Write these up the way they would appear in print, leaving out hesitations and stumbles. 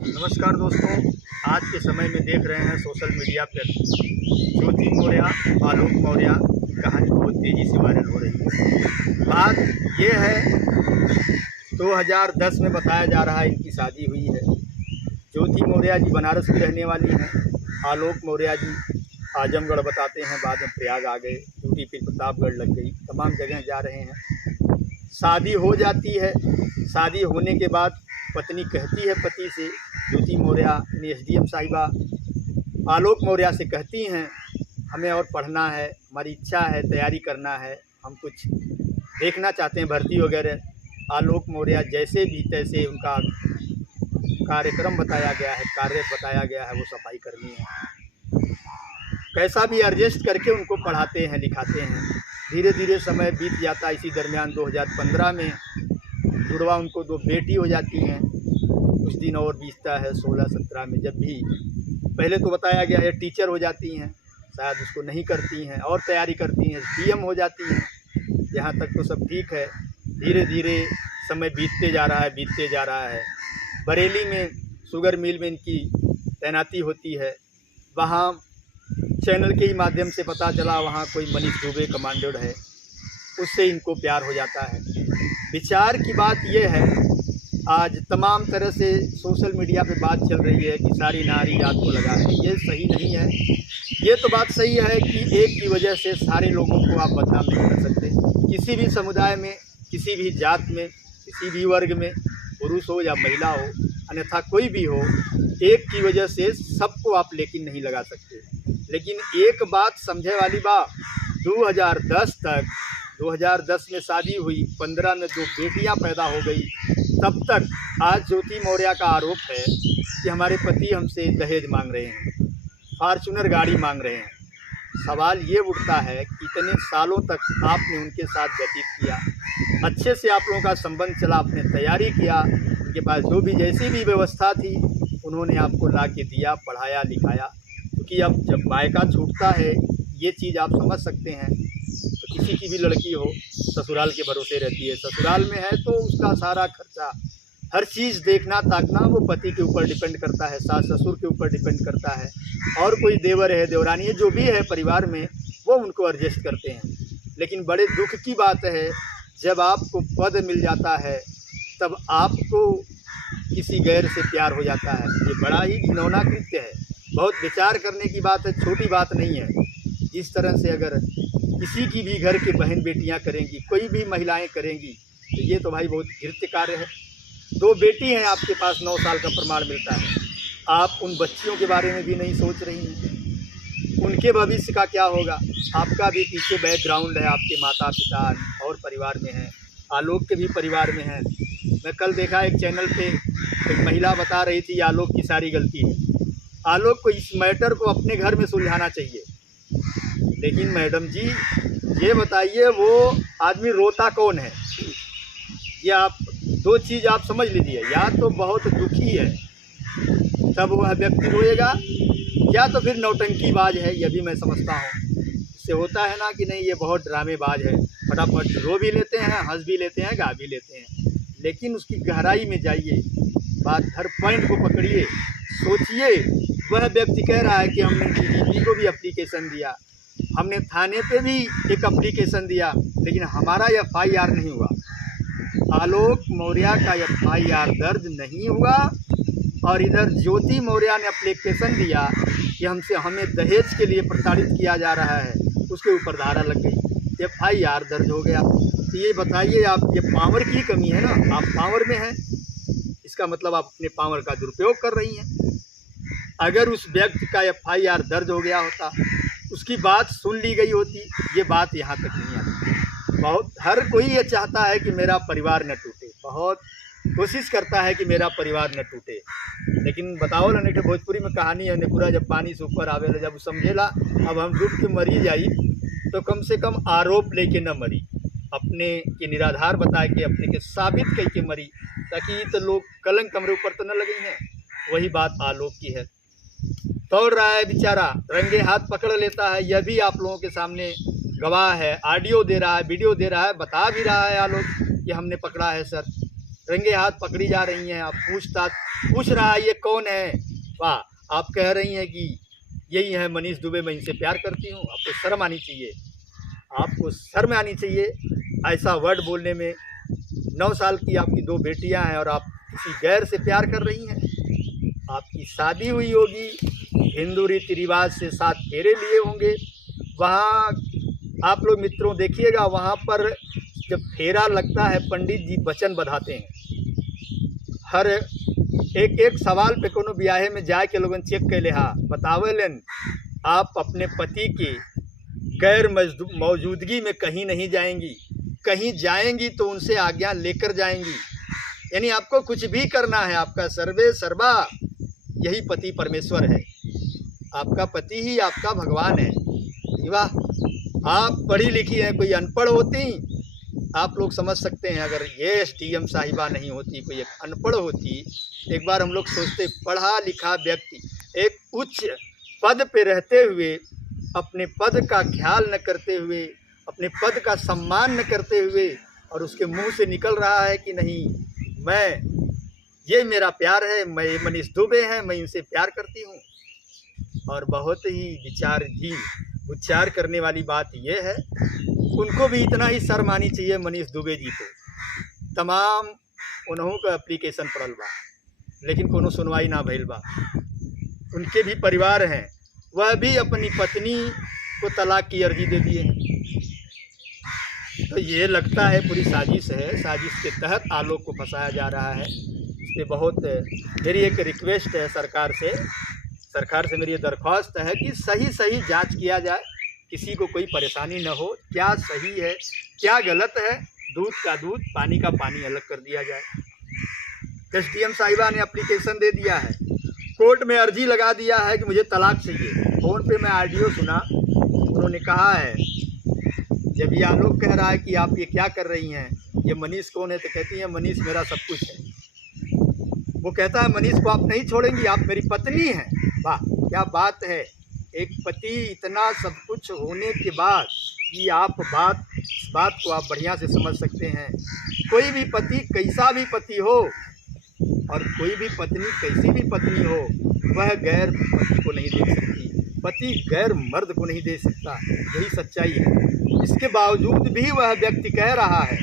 नमस्कार दोस्तों, आज के समय में देख रहे हैं सोशल मीडिया पर ज्योति मौर्य, आलोक मौर्य की कहानी बहुत तेज़ी से वायरल हो रही है। बात ये है 2010 में बताया जा रहा है इनकी शादी हुई है। ज्योति मौर्य जी बनारस की रहने वाली हैं। आलोक मौर्य जी आजमगढ़ बताते हैं, बाद में प्रयाग आ गए, ड्यूटी फिर प्रतापगढ़ लग गई, तमाम जगह जा रहे हैं। शादी हो जाती है। शादी होने के बाद पत्नी कहती है पति से, ज्योति मौर्य यानी एसडीएम साहिबा आलोक मौर्य से कहती हैं, हमें और पढ़ना है, हमारी इच्छा है, तैयारी करना है, हम कुछ देखना चाहते हैं भर्ती वगैरह। आलोक मौर्य जैसे भी तैसे उनका कार्यक्रम बताया गया है, कार्य बताया गया है, वो सफाई कर्मी है। कैसा भी एडजस्ट करके उनको पढ़ाते हैं, लिखाते हैं। धीरे धीरे समय बीत जाता है। इसी दरमियान 2015 में जुड़वा उनको 2 बेटी हो जाती हैं। कुछ दिन और बीतता है 16-17 में, जब भी पहले तो बताया गया है टीचर हो जाती हैं, शायद उसको नहीं करती हैं और तैयारी करती हैं, डीएम हो जाती हैं। यहाँ तक तो सब ठीक है। धीरे धीरे समय बीतते जा रहा है। बरेली में शुगर मिल में इनकी तैनाती होती है। वहाँ चैनल के ही माध्यम से पता चला, वहाँ कोई मनीष दुबे कमांडर है, उससे इनको प्यार हो जाता है। विचार की बात यह है, आज तमाम तरह से सोशल मीडिया पे बात चल रही है कि सारी नारी जात को लगा है। ये सही नहीं है। ये तो बात सही है कि एक की वजह से सारे लोगों को आप बदनाम नहीं कर सकते। किसी भी समुदाय में, किसी भी जात में, किसी भी वर्ग में, पुरुष हो या महिला हो, अन्यथा कोई भी हो, एक की वजह से सबको आप लेकिन नहीं लगा सकते। लेकिन एक बात समझे वाली बात, 2010 में शादी हुई, 15 में 2 बेटियां पैदा हो गई, तब तक आज ज्योति मौर्य का आरोप है कि हमारे पति हमसे दहेज मांग रहे हैं, फॉर्च्यूनर गाड़ी मांग रहे हैं। सवाल ये उठता है कि इतने सालों तक आपने उनके साथ व्यतीत किया, अच्छे से आप लोगों का संबंध चला, आपने तैयारी किया, उनके पास जो भी जैसी भी व्यवस्था थी उन्होंने आपको ला के दिया, पढ़ाया लिखाया। क्योंकि अब जब मायका छूटता है, ये चीज़ आप समझ सकते हैं। तो किसी की भी लड़की हो, ससुराल के भरोसे रहती है। ससुराल में है तो उसका सारा खर्चा, हर चीज़ देखना ताकना वो पति के ऊपर डिपेंड करता है, सास ससुर के ऊपर डिपेंड करता है, और कोई देवर है, देवरानी है, जो भी है परिवार में, वो उनको एडजस्ट करते हैं। लेकिन बड़े दुख की बात है, जब आपको पद मिल जाता है तब आपको किसी गैर से प्यार हो जाता है। ये बड़ा ही घिनौना कृत्य है। बहुत विचार करने की बात है, छोटी बात नहीं है। इस तरह से अगर किसी की भी घर की बहन बेटियां करेंगी, कोई भी महिलाएं करेंगी, तो ये तो भाई बहुत घृत्य कार्य है। 2 बेटी हैं आपके पास, 9 साल का प्रमाण मिलता है। आप उन बच्चियों के बारे में भी नहीं सोच रही हैं, उनके भविष्य का क्या होगा। आपका भी पीछे बैकग्राउंड है, आपके माता पिता और परिवार में हैं, आलोक के भी परिवार में हैं। मैं कल देखा एक चैनल पे एक महिला बता रही थी आलोक की सारी गलती है, आलोक को इस मैटर को अपने घर में सुलझाना चाहिए। लेकिन मैडम जी ये बताइए, वो आदमी रोता कौन है? ये आप 2 चीज़ आप समझ लीजिए, या तो बहुत दुखी है तब वह व्यक्ति रोएगा, या तो फिर नौटंकीबाज है। यह भी मैं समझता हूँ। इससे होता है ना कि नहीं, ये बहुत ड्रामेबाज है, फटाफट रो भी लेते हैं, हंस भी लेते हैं, गा भी लेते हैं। लेकिन उसकी गहराई में जाइए, बात हर पॉइंट को पकड़िए, सोचिए। वह व्यक्ति कह रहा है कि हमने डीजीपी को भी एप्लीकेशन दिया, हमने थाने पे भी एक एप्लीकेशन दिया, लेकिन हमारा एफआईआर नहीं हुआ। आलोक मौर्य का एफआईआर दर्ज नहीं हुआ, और इधर ज्योति मौर्य ने एप्लीकेशन दिया कि हमें दहेज के लिए प्रताड़ित किया जा रहा है, उसके ऊपर धारा लग गई, एफआईआर दर्ज हो गया। तो ये बताइए, आप ये पावर की कमी है ना, आप पावर में हैं, इसका मतलब आप अपने पावर का दुरुपयोग कर रही हैं। अगर उस व्यक्ति का एफआईआर दर्ज हो गया होता, उसकी बात सुन ली गई होती, ये बात यहाँ तक नहीं आती। बहुत हर कोई ये चाहता है कि मेरा परिवार न टूटे, बहुत कोशिश करता है कि मेरा परिवार न टूटे। लेकिन बताओ ना, नहीं तो भोजपुरी में कहानी है, नेकुरा जब पानी से ऊपर आवेला, जब समझेला अब हम डूब के मरी जाई, तो कम से कम आरोप लेके न मरी, अपने के निराधार बता के, अपने के साबित करके मरी, ताकि तो लोग कलंक कमरे ऊपर तो न लगी हैं। वही बात आलोक की है। दौड़ रहा है बेचारा, रंगे हाथ पकड़ लेता है। यह भी आप लोगों के सामने गवाह है, ऑडियो दे रहा है, वीडियो दे रहा है, बता भी रहा है आलोक कि हमने पकड़ा है सर, रंगे हाथ पकड़ी जा रही हैं। आप पूछ रहा है ये कौन है, वाह, आप कह रही हैं कि यही है मनीष दुबे, मैं इनसे प्यार करती हूँ। आपको शर्म आनी चाहिए, आपको शर्म आनी चाहिए ऐसा वर्ड बोलने में। 9 साल की आपकी 2 बेटियां हैं और आप किसी गैर से प्यार कर रही हैं। आपकी शादी हुई होगी, हिंदू रीति रिवाज से 7 फेरे लिए होंगे। वहाँ आप लोग मित्रों देखिएगा, वहाँ पर जब फेरा लगता है पंडित जी वचन बधाते हैं। हर एक सवाल पे कोनो ब्याहे में जाए के लोगन चेक कैले हा बतावेलन, आप अपने पति की गैर मौजूदगी में कहीं नहीं जाएंगी, कहीं जाएंगी तो उनसे आज्ञा लेकर जाएंगी। यानी आपको कुछ भी करना है, आपका सर्वे सर्वा यही पति परमेश्वर है, आपका पति ही आपका भगवान है। वाह, आप पढ़ी लिखी हैं, कोई अनपढ़ होती आप लोग समझ सकते हैं। अगर ये एसडीएम साहिबा नहीं होती, कोई एक अनपढ़ होती, एक बार हम लोग सोचते पढ़ा लिखा व्यक्ति एक उच्च पद पे रहते हुए अपने पद का ख्याल न करते हुए, अपने पद का सम्मान न करते हुए, और उसके मुंह से निकल रहा है कि नहीं, ये मेरा प्यार है, मैं मनीष दुबे हैं, मैं इनसे प्यार करती हूँ। और बहुत ही उच्चार करने वाली बात यह है, उनको भी इतना ही शर्म आनी चाहिए मनीष दुबे जी को। तमाम उन्हों का एप्लीकेशन पड़ल बा, लेकिन कोनो सुनवाई ना भइल बा। उनके भी परिवार हैं, वह भी अपनी पत्नी को तलाक की अर्जी दे दिए हैं। तो ये लगता है पूरी साजिश है, साजिश के तहत आलोक को फंसाया जा रहा है। इस पर बहुत मेरी एक रिक्वेस्ट है सरकार से मेरी दरख्वास्त है कि सही जांच किया जाए, किसी को कोई परेशानी न हो, क्या सही है क्या गलत है, दूध का दूध पानी का पानी अलग कर दिया जाए। एसडीएम साहिबा ने एप्लीकेशन दे दिया है, कोर्ट में अर्जी लगा दिया है कि मुझे तलाक चाहिए। फ़ोन पे मैं ऑडियो सुना, उन्होंने कहा है, जब ये आलोक कह रहा है कि आप ये क्या कर रही हैं, ये मनीष कौन है, तो कहती हैं मनीष मेरा सब कुछ है। वो कहता है मनीष को आप नहीं छोड़ेंगी, आप मेरी पत्नी हैं। वाह, क्या बात है, एक पति इतना सब कुछ होने के बाद कि आप इस बात को आप बढ़िया से समझ सकते हैं। कोई भी पति कैसा भी पति हो और कोई भी पत्नी कैसी भी पत्नी हो, वह गैर पति को नहीं देख सकती, पति गैर मर्द को नहीं दे सकता, यही सच्चाई है। इसके बावजूद भी वह व्यक्ति कह रहा है,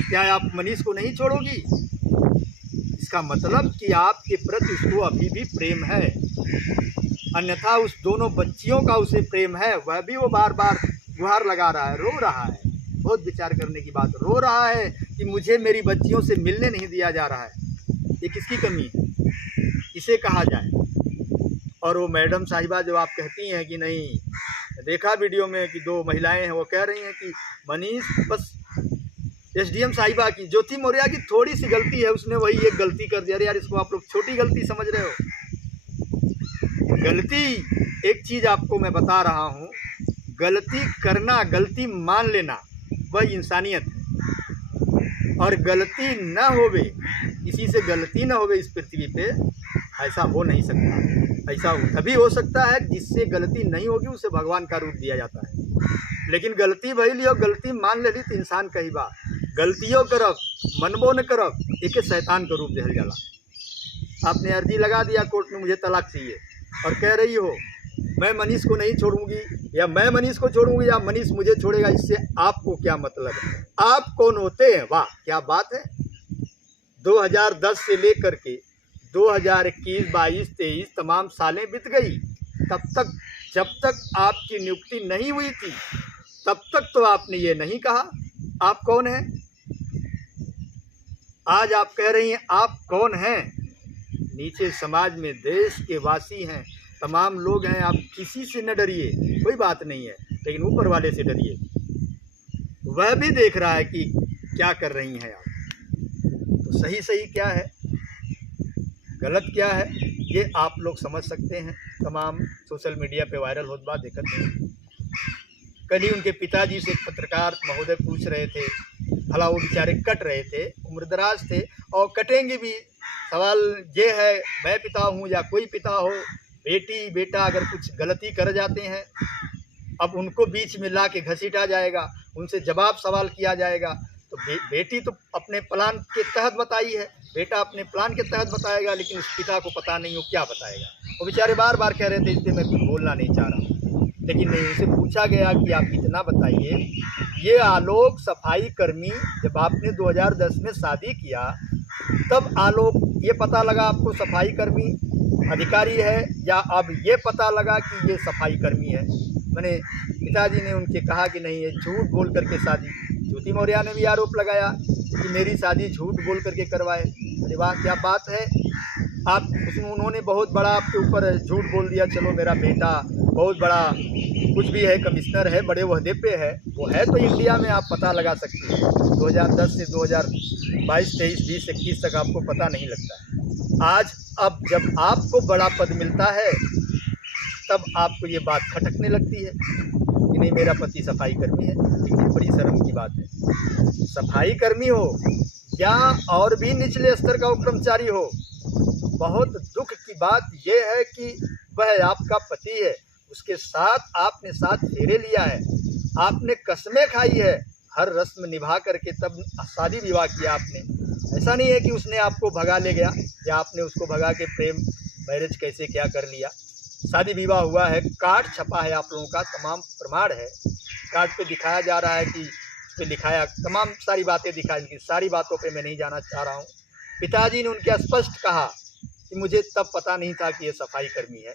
क्या आप मनीष को नहीं छोड़ोगी? इसका मतलब कि आपके प्रति उसको अभी भी प्रेम है, अन्यथा उस दोनों बच्चियों का उसे प्रेम है। वह भी वो बार बार गुहार लगा रहा है, रो रहा है, बहुत विचार करने की बात, रो रहा है कि मुझे मेरी बच्चियों से मिलने नहीं दिया जा रहा है। ये किसकी कमी है, किसे कहा जाए? और वो मैडम साहिबा जो आप कहती हैं कि नहीं, देखा वीडियो में कि 2 महिलाएं हैं, वो कह रही हैं कि मनीष बस एसडीएम साहिबा की, ज्योति मौर्य की थोड़ी सी गलती है, उसने वही एक गलती कर दिया। अरे यार, इसको आप लोग छोटी गलती समझ रहे हो। गलती, एक चीज़ आपको मैं बता रहा हूँ, गलती करना, गलती मान लेना, वह इंसानियत है। और गलती न होवे, किसी से गलती न होवे इस पृथ्वी पे, ऐसा हो नहीं सकता। ऐसा तभी हो सकता है जिससे गलती नहीं होगी उसे भगवान का रूप दिया जाता है। लेकिन गलती भइली और गलती मान लेली तो इंसान कही बा, गलतियों करब मनबो न करब, एक शैतान का रूप दिया जाला। आपने अर्जी लगा दिया कोर्ट में, मुझे तलाक चाहिए, और कह रही हो मैं मनीष को नहीं छोड़ूंगी, या मैं मनीष को छोड़ूंगी, या मनीष मुझे छोड़ेगा, इससे आपको क्या मतलब है? आप कौन होते हैं? वाह, क्या बात है। 2010 से लेकर के 2021, 22, 23 तमाम सालें बीत गई, तब तक जब तक आपकी नियुक्ति नहीं हुई थी, तब तक तो आपने ये नहीं कहा आप कौन हैं। आज आप कह रही हैं आप कौन हैं। नीचे समाज में देश के वासी हैं, तमाम लोग हैं, आप किसी से न डरिए, कोई बात नहीं है, लेकिन ऊपर वाले से डरिए। वह भी देख रहा है कि क्या कर रही हैं आप। तो सही क्या है, गलत क्या है, ये आप लोग समझ सकते हैं। तमाम सोशल मीडिया पे वायरल होत बात देखते हैं। कल ही उनके पिताजी से एक पत्रकार महोदय पूछ रहे थे, भला वो बेचारे कट रहे थे, उम्रदराज थे और कटेंगे भी। सवाल ये है, मैं पिता हूँ या कोई पिता हो, बेटी बेटा अगर कुछ गलती कर जाते हैं, अब उनको बीच में ला के घसीटा जाएगा, उनसे जवाब सवाल किया जाएगा। तो बेटी तो अपने प्लान के तहत बताई है, बेटा अपने प्लान के तहत बताएगा, लेकिन उस पिता को पता नहीं हो क्या बताएगा। वो बेचारे बार बार कह रहे थे, इसलिए मैं कुछ बोलना नहीं चाह रहा हूँ। लेकिन नहीं, उनसे पूछा गया कि आप इतना बताइए, ये आलोक सफाई कर्मी, जब आपने 2010 में शादी किया तब आलोक ये पता लगा आपको सफाई कर्मी अधिकारी है, या अब ये पता लगा कि ये सफाई कर्मी है? मैंने पिताजी ने उनके कहा कि नहीं, ये झूठ बोल करके शादी। ज्योति मौर्य ने भी आरोप लगाया कि मेरी शादी झूठ बोल करके करवाए। अरे वाह, क्या बात है! आप उन्होंने बहुत बड़ा आपके ऊपर झूठ बोल दिया। चलो, मेरा बेटा बहुत बड़ा कुछ भी है, कमिश्नर है, बड़े ओहदे पे है, वो है तो इंडिया में आप पता लगा सकते हैं। 2010 से 2022, 23, 20, 21 तक आपको पता नहीं लगता है। आज अब जब आपको बड़ा पद मिलता है तब आपको ये बात खटकने लगती है कि नहीं, मेरा पति सफाई कर्मी है। लेकिन बड़ी शर्म की बात है, सफाई कर्मी हो या और भी निचले स्तर का कर्मचारी हो, बहुत दुख की बात यह है कि वह आपका पति है, उसके साथ आपने साथ फेरे लिया है, आपने कसमें खाई है, हर रस्म निभा करके तब शादी विवाह किया आपने। ऐसा नहीं है कि उसने आपको भगा ले गया या आपने उसको भगा के प्रेम मैरिज कैसे क्या कर लिया। शादी विवाह हुआ है, कार्ड छपा है आप लोगों का, तमाम प्रमाण है, कार्ड पे दिखाया जा रहा है कि उस पर लिखाया, तमाम सारी बातें दिखाई, लेकिन सारी बातों पे मैं नहीं जाना चाह रहा हूँ। पिताजी ने उनके स्पष्ट कहा कि मुझे तब पता नहीं था कि ये सफाई कर्मी है।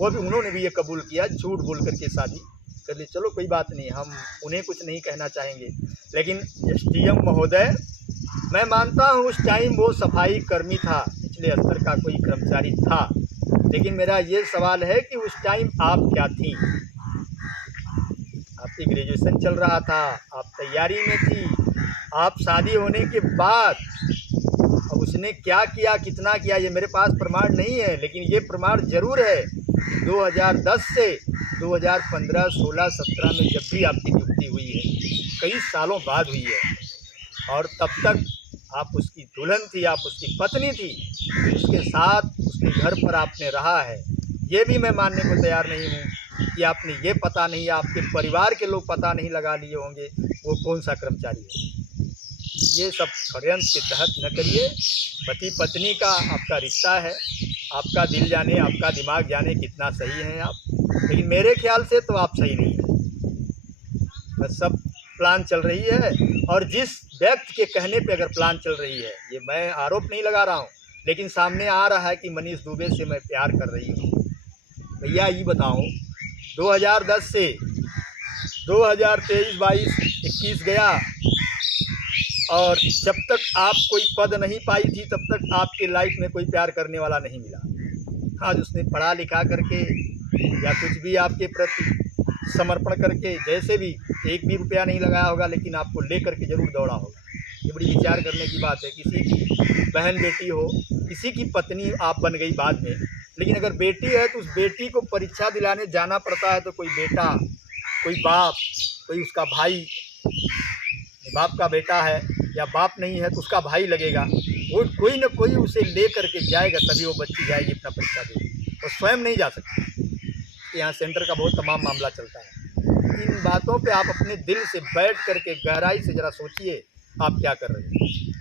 वो भी, उन्होंने भी ये कबूल किया, झूठ बोल करके शादी कर ली। चलो कोई बात नहीं, हम उन्हें कुछ नहीं कहना चाहेंगे, लेकिन एसडीएम महोदय, मैं मानता हूँ उस टाइम वो सफाई कर्मी था, निचले स्तर का कोई कर्मचारी था, लेकिन मेरा ये सवाल है कि उस टाइम आप क्या थी? आपकी ग्रेजुएशन चल रहा था, आप तैयारी में थी, आप शादी होने के बाद अब उसने क्या किया, कितना किया, ये मेरे पास प्रमाण नहीं है, लेकिन ये प्रमाण जरूर है 2010 से 2015, 16, 17 में जब भी आपकी नियुक्ति हुई है, कई सालों बाद हुई है, और तब तक आप उसकी दुल्हन थी, आप उसकी पत्नी थी, उसके साथ उसके घर पर आपने रहा है। ये भी मैं मानने को तैयार नहीं हूँ कि आपने ये पता नहीं, आपके परिवार के लोग पता नहीं लगा लिए होंगे वो कौन सा कर्मचारी है। ये सब षड्यंत्र के तहत न करिए। पति पत्नी का आपका रिश्ता है, आपका दिल जाने, आपका दिमाग जाने कितना सही हैं आप, लेकिन मेरे ख्याल से तो आप सही नहीं है। बस सब प्लान चल रही है, और जिस व्यक्ति के कहने पे अगर प्लान चल रही है, ये मैं आरोप नहीं लगा रहा हूँ, लेकिन सामने आ रहा है कि मनीष दुबे से मैं प्यार कर रही हूँ। भैया ये बताओ, 2010 से 2023, 22, 21 गया, और जब तक आप कोई पद नहीं पाई थी तब तक आपके लाइफ में कोई प्यार करने वाला नहीं मिला। आज उसने पढ़ा लिखा करके या कुछ भी आपके प्रति समर्पण करके, जैसे भी एक भी रुपया नहीं लगाया होगा, लेकिन आपको ले करके जरूर दौड़ा होगा। ये बड़ी विचार करने की बात है। किसी की बहन बेटी हो, किसी की पत्नी आप बन गई बाद में, लेकिन अगर बेटी है तो उस बेटी को परीक्षा दिलाने जाना पड़ता है, तो कोई बेटा, कोई बाप, कोई उसका भाई, बाप का बेटा है या बाप नहीं है तो उसका भाई लगेगा, वो कोई ना कोई उसे ले करके जाएगा, तभी वो बच्ची जाएगी अपना परीक्षा देगी, और स्वयं नहीं जा सकती। यहाँ सेंटर का बहुत तमाम मामला चलता है। इन बातों पे आप अपने दिल से बैठ करके गहराई से ज़रा सोचिए, आप क्या कर रहे हैं।